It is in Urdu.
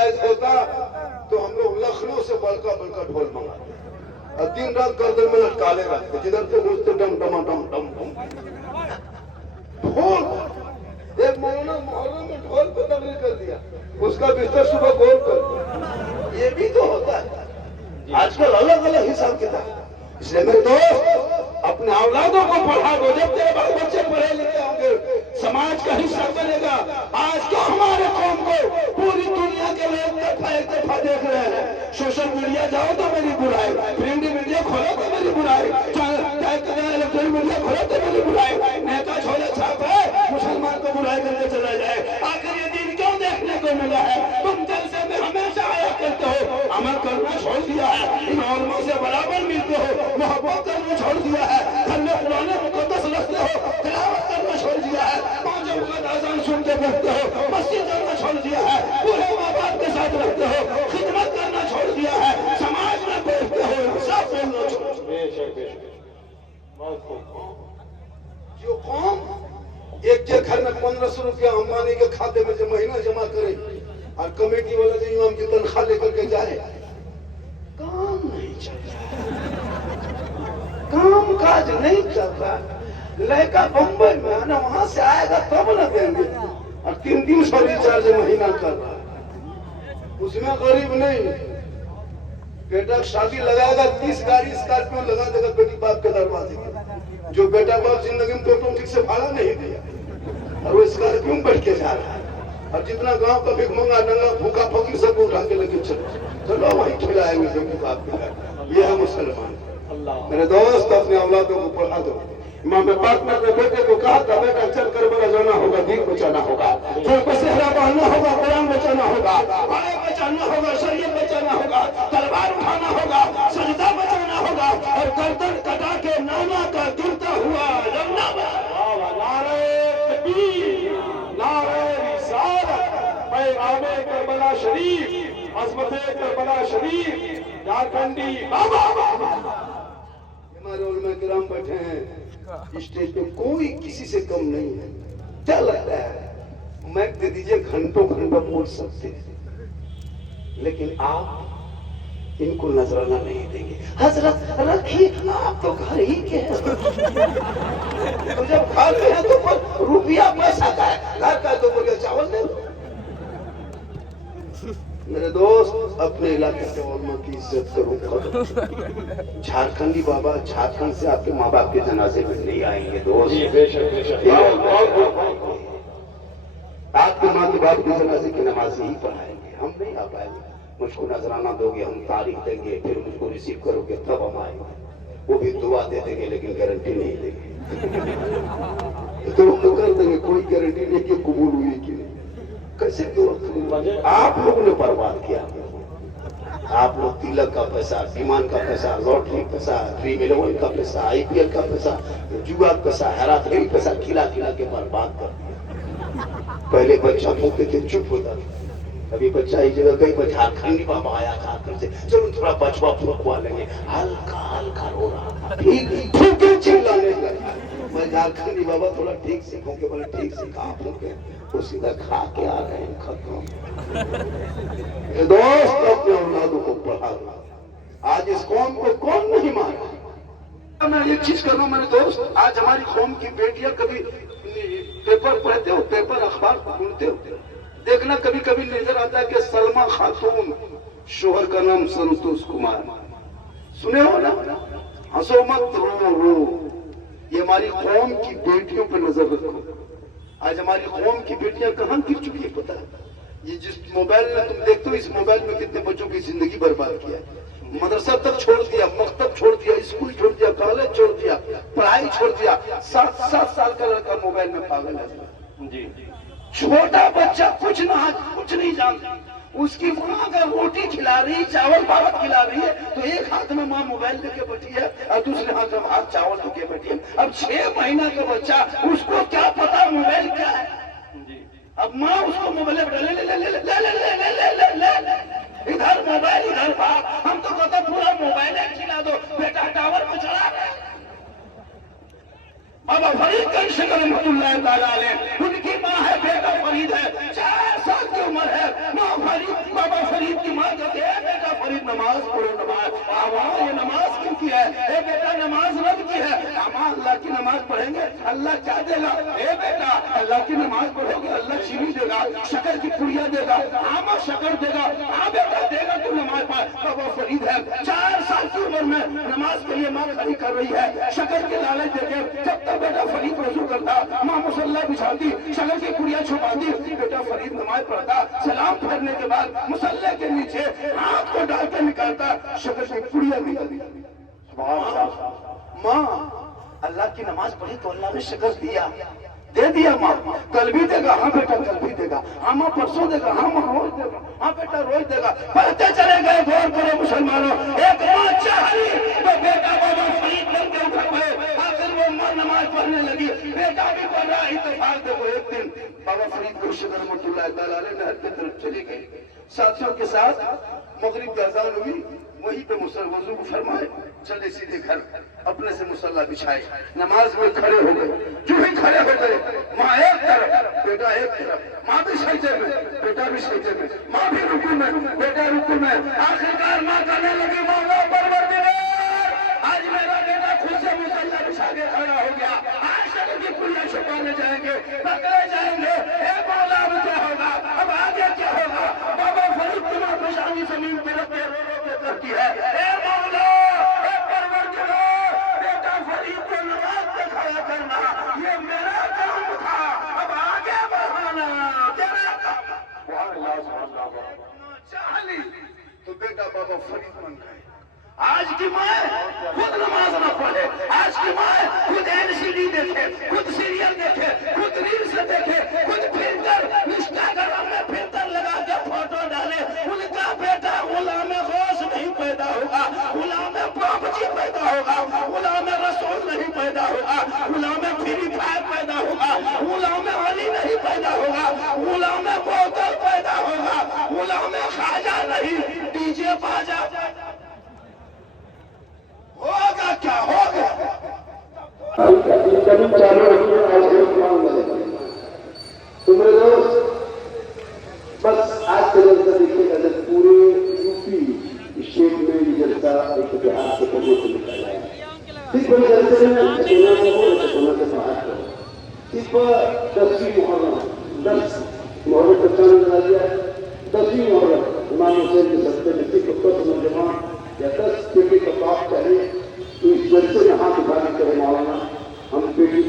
جائز ہوتا تو ہم لوگ لکھنؤ سے بڑکا بڑکا ڈھول منگاتے اور دن رات گردن میں لٹکالے رکھتے، جدھر سے گھستے ڈم ڈم ڈم ڈم ڈم ڈھول۔ ایک مولانا محرم میں ڈھول کو تبلیغ کر دیا، اس کا بستر صبح گول کر دیا۔ یہ بھی تو ہوتا ہے آج کل الگ الگ حساب کتاب۔ اس لیے میرے دوست اپنے اولادوں کو پڑھا دو، جب تیرے بال بچے پڑھے لکھے ہوں گے سماج کا حصہ بنے گا۔ آج تو ہمارے قوم کو پوری دنیا کے لوگ ایک دفعہ دیکھ رہے ہیں، سوشل میڈیا جاؤ تو میری برائی، پرنٹ میڈیا کھولو تو میری برائی، الیکٹرانک میڈیا کھولو تو میری برائی، نیتا چھولے چھاپ ہے مسلمان کو برائی کرتے چلا جائے۔ آخر یہ دین کیوں دیکھنے کو ملا ہے؟ تم جلسے میں ہمیشہ آیا کرتے ہو، عمل کرنا چھوڑ دیا ہے، ان علماء سے برابر ملتے ہو، محبت کرنا چھوڑ دیا ہے، گھر میں قرآن مقدس رکھتے ہو، تلاوت کرنا چھوڑ دیا ہے، پانچ وقت اذان سنتے پڑھتے ہو، مسجد جانا چھوڑ دیا ہے، پورے ماں باپ کے ساتھ رکھتے ہو، خدمت کرنا چھوڑ دیا ہے، سماج میں بیٹھتے ہو، انصاف بولنا چھوڑ دیا ہے۔ جو قوم ایک کے گھر میں 1500 روپیہ امبانی کے کھاتے میں مہینہ جمع کرے اور کمیٹی والا جو امام کی تنخواہ لے کر کے جائے، کام نہیں چلتا، کام کاج نہیں چلتا۔ لڑکا بمبئی میں آنا، وہاں سے آئے گا تب نہ دیں گے، اور 300 ریچارج مہینہ کر رہا ہے، اس میں غریب نہیں۔ بیٹا شادی لگائے گا 30 گاڑی اسکارپیو لگا دے گا بیٹی باپ کے دروازے کے، جو بیٹا باپ زندگی میں آٹومیٹک سے بھاڑا نہیں دیا اور وہ اسکارپیو میں بیٹھ کے جا رہا ہے، اور جتنا گاؤں کا بھیک منگا ننگا بھوکا فقیر سب کو اٹھا کے لے کے چلو وہیں کھلائیں گے بیٹی باپ کے گھر۔ یہ ہے مسلمان۔ میرے دوست اپنے اولادوں کو پڑھا دو۔ امام پاک نے اپنے بیٹے کو کہا تھا بیٹا چل کربلا جانا ہوگا، دین بچانا ہوگا، پھر صحرا باندھنا ہوگا، قرآن بچانا ہوگا، آئے بچانا ہوگا، شریعت بچانا ہوگا، تلوار اٹھانا ہوگا، سجدہ بچانا ہوگا، اور گردن کٹا کے نانا کا گرتا ہوا لمنا بچانا۔ نعرہ تکبیر، نعرہ رسالت، پیغام کربلا شریف، عظمت کربلا شریف، جھارکھنڈی بابا۔ ہمارے علماء کرام بیٹھے ہیں اسٹیج پہ، کوئی کسی سے کم نہیں ہے۔ کیا لگتا ہے میک دے دیجئے، گھنٹوں گھنٹوں بول سکتے ہیں، لیکن آپ ان کو نذرانہ نہیں دیں گے۔ حضرت رکھیے، آپ تو گھر ہی کے ہیں، تو جب گھر میں ہیں تو روپیہ پیسہ کا ہے، گھر کا ہے تو بولے چاول دے دو۔ میرے دوست اپنے علاقے کے علماء کی عزت کرو۔ جھارکھنڈی بابا جھارکھنڈ سے آپ کے ماں باپ کے جنازے میں نہیں آئیں گے دوست، آپ کے ماں باپ کے جنازے کی نماز ہی پڑھائیں گے، ہم نہیں آ پائیں گے۔ مجھ کو نذرانہ دو گے، ہم تاریخ دیں گے، پھر مجھ کو ریسیو کرو گے تب ہم آئیں گے، وہ بھی دعا دے دیں گے لیکن گارنٹی نہیں دیں گے۔ تو ہم کر دیں گے، کوئی گارنٹی نہیں کہ قبول ہوئی کہ نہیں۔ کیسے آپ لوگوں نے برباد کیا، آپ لوگ تلک کا پیسہ، بیمان کا پیسہ، لوٹری پیسہ، ڈریم 11 کا پیسہ، IPL کا پیسہ، جوا پیسہ، ہیرا پھیری پیسہ کھلا کھلا کے برباد کر دیا۔ پہلے بچہ پھونکتے تھے چپ ہوتا تھا، ابھی بچہ ایک جگہ گئی، جھارکھنڈی بابا آیا جھارکھنڈ سے، چلو تھوڑا بچوا پھونکوا لیں گے، ہلکا ہلکا رو رہا، ٹھیک پھونکے چلانے لگا۔ میں جھارکھنڈی بابا تھوڑا ٹھیک سیکھوں گے، بولے ٹھیک سیکھا پھونکے، وہ سیدھا کھا کے آ گئے ہیں ختم۔ دوست اپنے اولادوں کو پڑھا دو۔ آج اس قوم کو کون نہیں مارا؟ میں ایک چیز کر رہا ہوں میرے دوست، آج ہماری قوم کی بیٹیاں کبھی پیپر پڑھتے ہو، پیپر اخبار ڈھونڈتے ہو، دیکھنا کبھی کبھی نظر آتا ہے کہ سلما خاتون، شوہر کا نام سنتوش کمار، سنے ہو نا؟ ہنسو مت رو رو، یہ ہماری قوم کی بیٹیوں پہ نظر رکھو۔ آج ہماری قوم کی بیٹیاں کہاں گر چکی ہے پتہ ہے؟ یہ جس موبائل میں تم دیکھتے ہو، اس موبائل میں کتنے بچوں کی زندگی برباد کیا ہے۔ مدرسہ تک چھوڑ دیا، مکتب چھوڑ دیا، اسکول چھوڑ دیا، کالج چھوڑ دیا، پڑھائی چھوڑ دیا۔ 7 سال کا لڑکا موبائل میں پاگل ہے جی، چھوٹا بچہ کچھ نہیں جانتا، اس کی ماں اگر روٹی کھلا رہی، چاول بھات کھلا رہی ہے تو ایک ہاتھ میں ماں موبائل لے کے بیٹھی ہے اور دوسرے ہاتھ میں بھات چاول لے کے بیٹھی ہے۔ اب 6 مہینہ کا بچہ، اس کو کیا پتا موبائل کیا ہے؟ اب ماں اس کو موبائل ادھر موبائل ادھر بھاگ، ہم تو کہتے پورا موبائل کھلا دو، بیٹا ٹاور پہ چلا گیا۔ بابا فرید گنج سے رحمت اللہ تعالیٰ علیہ، ان کی ماں ہے، بیٹا فرید ہے، 4 سال کی عمر ہے، ماں فرید بابا کی نماز پڑھیں گے اللہ کیا دے گا؟ اے بیٹا اللہ کی نماز پڑھو گے اللہ چینی دے گا، شکر کی پڑیا دے گا، آما شکر دے گا۔ ہاں بیٹا دے گا تو نماز پڑھ۔ بابا فرید ہے 4 سال کی عمر میں نماز کے لیے ماں کھڑی کر رہی ہے، شکر کے لالچ دے کے جب تک بیٹا فرید وضو کرتا ماں مصلی بچھاتی، شکر کی پڑیا چھپاتی، بیٹا فرید نماز پڑھتا، سلام پھیرنے کے بعد مصلی کے نیچے ہاتھ کو ڈال کے نکالتا، شکر کی پڑیا نکلتی۔ ماں اللہ کی نماز پڑھی تو اللہ نے شکر دیا، دے دیا ماں، کل بھی دے گا، ہاں بیٹا کل بھی دے گا، ہاں ماں پرسوں دے گا، ہاں ماں روز دے گا، ہاں بیٹا روز دے گا۔ پڑھتے چلے گئے، غور کرو مسلمانوں، ایک ماں چاہی تو بیٹا بابا فرید بن کے اٹھا پڑے، آخر وہ ماں نماز پڑھنے لگی، بیٹا بھی پڑھ رہا، اتفاق دیکھو ایک دن بابا فرید کو شکر رحمۃ اللہ تعالیٰ علیہ نہر کی طرف چلے گئے، ساتھیوں کے ساتھ مغرب کی اذان ہوئی، وہیں پہ وضو کو فرمائے، چلے سیدھے گھر، اپنے سے مصلی بچھائے، نماز میں کھڑے ہو گئے، جو ہی کھڑے ہو گئے، ماں ایک طرف بیٹا ایک طرف، ماں بھی سجدے میں بیٹا بھی سجدے میں، ماں بھی رکوع میں بیٹا رکوع میں، آخرکار ماں کہنے لگی مولا پروردگار آج میرا بیٹا خود سے مصلی بچھا کے کھڑا ہو گیا، آج شکر کی پڑیا چھپانے جائیں گے، پکڑے جائیں گے، اے مولا اب کیا ہوگا، اب آگے کیا ہوگا؟ بابا فرید تمہاں پیشانی زمین پہ رکھ کے رو رو کے کرتی ہے، اے مولا اے پروردگار بیٹا فرید کو نماز پہ کھڑا کرنا یہ میرا کام تھا، اب آگے بڑھانا تیرا کام۔ چاہ لی تو بیٹا بابا فرید بن گئے۔ آج کی ماں خود نماز نہ پڑھے، آج کی ماں خود LCD دیکھے، خود سیریل دیکھے، خود ریلز دیکھے، خود فلٹر انسٹاگرام میں فلٹر لگا کے فوٹو ڈالے، ان کا بیٹا غلام غوث نہیں پیدا ہوگا، غلام بابجی پیدا ہوگا، غلام رسول نہیں پیدا ہوگا، غلام فری فائر پیدا ہوگا، غلام علی نہیں پیدا ہوگا، غلام بوتل پیدا ہوگا، غلام خواجہ نہیں ڈی جے باجا ہوگا۔ کیا ہوگا؟ تمہارے دوست بس آج کا جلسہ دیکھیے گا، جب پورے یوپی اسٹیٹ میں یہ جلسہ ایک اتحاد سے کرنے کو نکالا ہے، صرف بڑے جلسے میں چکونا سے ہو چکونا سے باہر کرو، صرف 10ویں محرم 10 محرم کا چاند بنا دیا ہے، 10ویں محرم امام حسین کے سستے میں صرف 10 نوجوان یا 10 بیٹے کا باپ چاہیے تو اس جلسے میں ہاتھ اٹھانے کرے مولانا ہم بیٹی